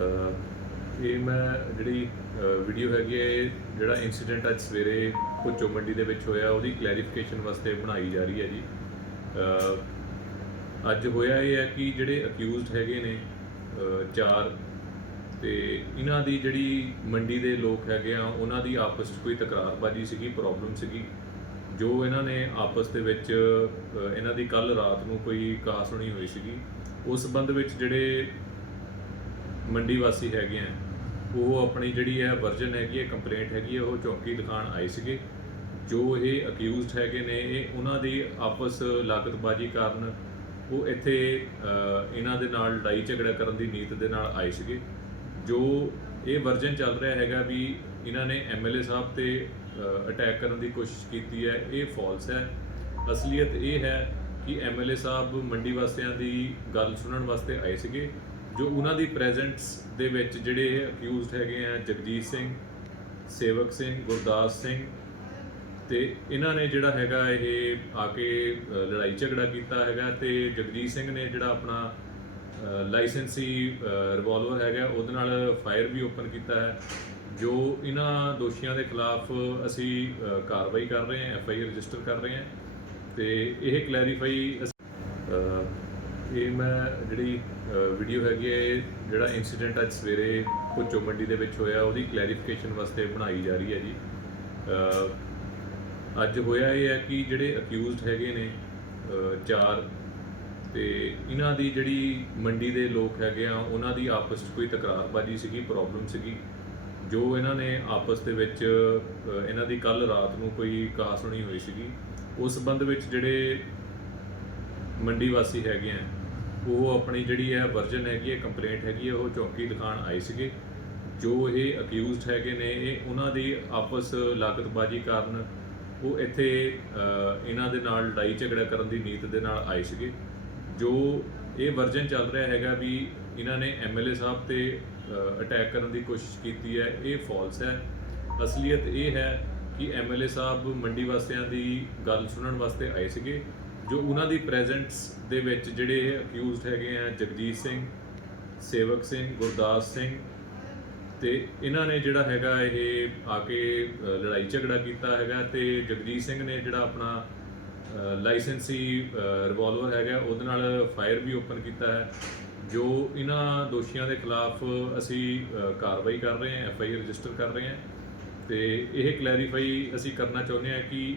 ਇਹ ਮੈਂ ਜਿਹੜੀ ਵੀਡੀਓ ਹੈਗੀ ਹੈ ਜਿਹੜਾ ਇਨਸੀਡੈਂਟ ਅੱਜ ਸਵੇਰੇ ਕੋਚੋ ਮੰਡੀ ਦੇ ਵਿੱਚ ਹੋਇਆ ਉਹਦੀ ਕਲੈਰੀਫਿਕੇਸ਼ਨ ਵਾਸਤੇ ਬਣਾਈ ਜਾ ਰਹੀ ਹੈ ਜੀ ਅੱਜ ਹੋਇਆ ਇਹ ਹੈ ਕਿ ਜਿਹੜੇ ਅਕਿਊਜ਼ਡ ਹੈਗੇ ਨੇ ਚਾਰ ਤੇ ਇਹਨਾਂ ਦੀ ਜਿਹੜੀ ਮੰਡੀ ਦੇ ਲੋਕ ਹੈਗੇ ਆ ਉਹਨਾਂ ਦੀ ਆਪਸ ਵਿੱਚ ਕੋਈ ਤਕਰਾਰਬਾਜੀ ਸੀਗੀ ਪ੍ਰੋਬਲਮ ਸੀਗੀ ਜੋ ਇਹਨਾਂ ਨੇ ਆਪਸ ਦੇ ਵਿੱਚ ਇਹਨਾਂ ਦੀ ਕੱਲ ਰਾਤ ਨੂੰ ਕੋਈ ਕਾਸ ਹੋਣੀ ਹੋਈ ਸੀਗੀ ਉਸ ਸੰਬੰਧ ਵਿੱਚ ਜਿਹੜੇ ਮੰਡੀ ਵਾਸੀ ਹੈਗੇ ਆ ਉਹ ਆਪਣੀ ਜਿਹੜੀ ਹੈ ਵਰਜਨ ਹੈਗੀ ਹੈ ਕੰਪਲੇਂਟ ਹੈਗੀ ਹੈ ਉਹ ਚੌਕੀ ਦਿਖਾਣ ਆਏ ਸੀਗੇ ਜੋ ਇਹ ਅਕਿਊਜ਼ਡ ਹੈਗੇ ਨੇ ਇਹ ਉਹਨਾਂ ਦੀ ਆਪਸ ਲਾਗਤਬਾਜੀ ਕਾਰਨ ਉਹ ਇੱਥੇ ਇਹਨਾਂ ਦੇ ਨਾਲ ਲੜਾਈ ਝਗੜਾ ਕਰਨ ਦੀ ਨੀਤ ਦੇ ਨਾਲ ਆਏ ਸੀਗੇ ਜੋ ਇਹ ਵਰਜਨ ਚੱਲ ਰਿਹਾ ਹੈਗਾ ਵੀ ਇਹਨਾਂ ਨੇ ਐਮਐਲਏ ਸਾਹਿਬ ਤੇ ਅਟੈਕ ਕਰਨ ਦੀ ਕੋਸ਼ਿਸ਼ ਕੀਤੀ ਹੈ ਇਹ ਫਾਲਸ ਹੈ ਅਸਲੀਅਤ ਇਹ ਹੈ ਕਿ ਐਮਐਲਏ ਸਾਹਿਬ ਮੰਡੀ ਵਾਸੀਆਂ ਦੀ ਗੱਲ ਸੁਣਨ ਵਾਸਤੇ ਆਏ ਸੀਗੇ ਜੋ ਉਹਨਾਂ ਦੀ ਪ੍ਰੈਜ਼ੈਂਸ ਦੇ ਵਿੱਚ ਜਿਹੜੇ ਅਕਿਊਜ਼ਡ ਹੈਗੇ ਆ ਜਗਜੀਤ ਸਿੰਘ ਸੇਵਕ ਸਿੰਘ ਗੁਰਦਾਸ ਸਿੰਘ ਤੇ ਇਹਨਾਂ ਨੇ ਜਿਹੜਾ ਹੈਗਾ ਇਹ ਆ ਕੇ ਲੜਾਈ ਝਗੜਾ ਕੀਤਾ ਹੈਗਾ ਤੇ ਜਗਜੀਤ ਸਿੰਘ ਨੇ ਜਿਹੜਾ ਆਪਣਾ ਲਾਇਸੈਂਸੀ ਰਿਵਾਲਵਰ ਹੈਗਾ ਉਹਦੇ ਨਾਲ ਫਾਇਰ ਵੀ ਓਪਨ ਕੀਤਾ ਹੈ ਜੋ ਇਹਨਾਂ ਦੋਸ਼ੀਆਂ ਦੇ ਖਿਲਾਫ ਅਸੀਂ ਕਾਰਵਾਈ ਕਰ ਰਹੇ ਹਾਂ ਐਫ ਆਈ ਰਜਿਸਟਰ ਕਰ ਰਹੇ ਹਾਂ ਤੇ ਇਹ ਕਲੈਰੀਫਾਈ ਇਹ ਮੈਂ ਜਿਹੜੀ ਵੀਡੀਓ ਹੈਗੀ ਹੈ ਜਿਹੜਾ ਇਨਸੀਡੈਂਟ ਅੱਜ ਸਵੇਰੇ ਕੋਚੋ ਮੰਡੀ ਦੇ ਵਿੱਚ ਹੋਇਆ ਉਹਦੀ ਕਲੈਰੀਫਿਕੇਸ਼ਨ ਵਾਸਤੇ ਬਣਾਈ ਜਾ ਰਹੀ ਹੈ ਜੀ ਅੱਜ ਹੋਇਆ ਇਹ ਹੈ ਕਿ ਜਿਹੜੇ ਅਕਿਊਜ਼ਡ ਹੈਗੇ ਨੇ ਚਾਰ ਤੇ ਇਹਨਾਂ ਦੀ ਜਿਹੜੀ ਮੰਡੀ ਦੇ ਲੋਕ ਹੈਗੇ ਆ ਉਹਨਾਂ ਦੀ ਆਪਸ ਵਿੱਚ ਕੋਈ ਤਕਰਾਰਬਾਜੀ ਸੀਗੀ ਪ੍ਰੋਬਲਮ ਸੀਗੀ ਜੋ ਇਹਨਾਂ ਨੇ ਆਪਸ ਦੇ ਵਿੱਚ ਇਹਨਾਂ ਦੀ ਕੱਲ ਰਾਤ ਨੂੰ ਕੋਈ ਕਾਸ ਹੋਣੀ ਹੋਈ ਸੀਗੀ ਉਸ ਸੰਬੰਧ ਵਿੱਚ ਜਿਹੜੇ ਮੰਡੀ ਵਾਸੀ ਹੈਗੇ ਆ ਉਹ ਆਪਣੀ ਜਿਹੜੀ ਹੈ ਵਰਜਨ ਹੈਗੀ ਹੈ ਕੰਪਲੇਂਟ ਹੈਗੀ ਹੈ ਉਹ ਚੌਂਕੀ ਦਿਖਾਣ ਆਏ ਸੀਗੇ ਜੋ ਇਹ ਅਕਿਊਜ਼ਡ ਹੈਗੇ ਨੇ ਇਹ ਉਹਨਾਂ ਦੀ ਆਪਸ ਲਾਗਤਬਾਜੀ ਕਾਰਨ ਉਹ ਇੱਥੇ ਇਹਨਾਂ ਦੇ ਨਾਲ ਲੜਾਈ ਝਗੜਾ ਕਰਨ ਦੀ ਨੀਤ ਦੇ ਨਾਲ ਆਏ ਸੀਗੇ ਜੋ ਇਹ ਵਰਜਨ ਚੱਲ ਰਿਹਾ ਹੈਗਾ ਵੀ ਇਹਨਾਂ ਨੇ ਐਮਐਲਏ ਸਾਹਿਬ ਤੇ ਅਟੈਕ ਕਰਨ ਦੀ ਕੋਸ਼ਿਸ਼ ਕੀਤੀ ਹੈ ਇਹ ਫਾਲਸ ਹੈ ਅਸਲੀਅਤ ਇਹ ਹੈ ਕਿ ਐਮਐਲਏ ਸਾਹਿਬ ਮੰਡੀ ਵਾਸੀਆਂ ਦੀ ਗੱਲ ਸੁਣਨ ਵਾਸਤੇ ਆਏ ਸੀਗੇ ਜੋ ਉਹਨਾਂ ਦੀ ਪ੍ਰੈਜ਼ੈਂਸ ਦੇ ਵਿੱਚ ਜਿਹੜੇ ਅਕਿਊਜ਼ਡ ਹੈਗੇ ਆ ਜਗਜੀਤ ਸਿੰਘ ਸੇਵਕ ਸਿੰਘ ਗੁਰਦਾਸ ਸਿੰਘ ਤੇ ਇਹਨਾਂ ਨੇ ਜਿਹੜਾ ਹੈਗਾ ਇਹ ਆ ਕੇ ਲੜਾਈ ਝਗੜਾ ਕੀਤਾ ਹੈਗਾ ਤੇ ਜਗਜੀਤ ਸਿੰਘ ਨੇ ਜਿਹੜਾ ਆਪਣਾ ਲਾਇਸੈਂਸੀ ਰਿਵਾਲਵਰ ਹੈਗਾ ਉਹਦੇ ਨਾਲ ਫਾਇਰ ਵੀ ਓਪਨ ਕੀਤਾ ਹੈ ਜੋ ਇਹਨਾਂ ਦੋਸ਼ੀਆਂ ਦੇ ਖਿਲਾਫ ਅਸੀਂ ਕਾਰਵਾਈ ਕਰ ਰਹੇ ਹਾਂ ਐਫ ਆਈ ਰਜਿਸਟਰ ਕਰ ਰਹੇ ਹਾਂ ਤੇ ਇਹ ਕਲੈਰੀਫਾਈ ਅਸੀਂ ਕਰਨਾ ਚਾਹੁੰਦੇ ਹਾਂ ਕਿ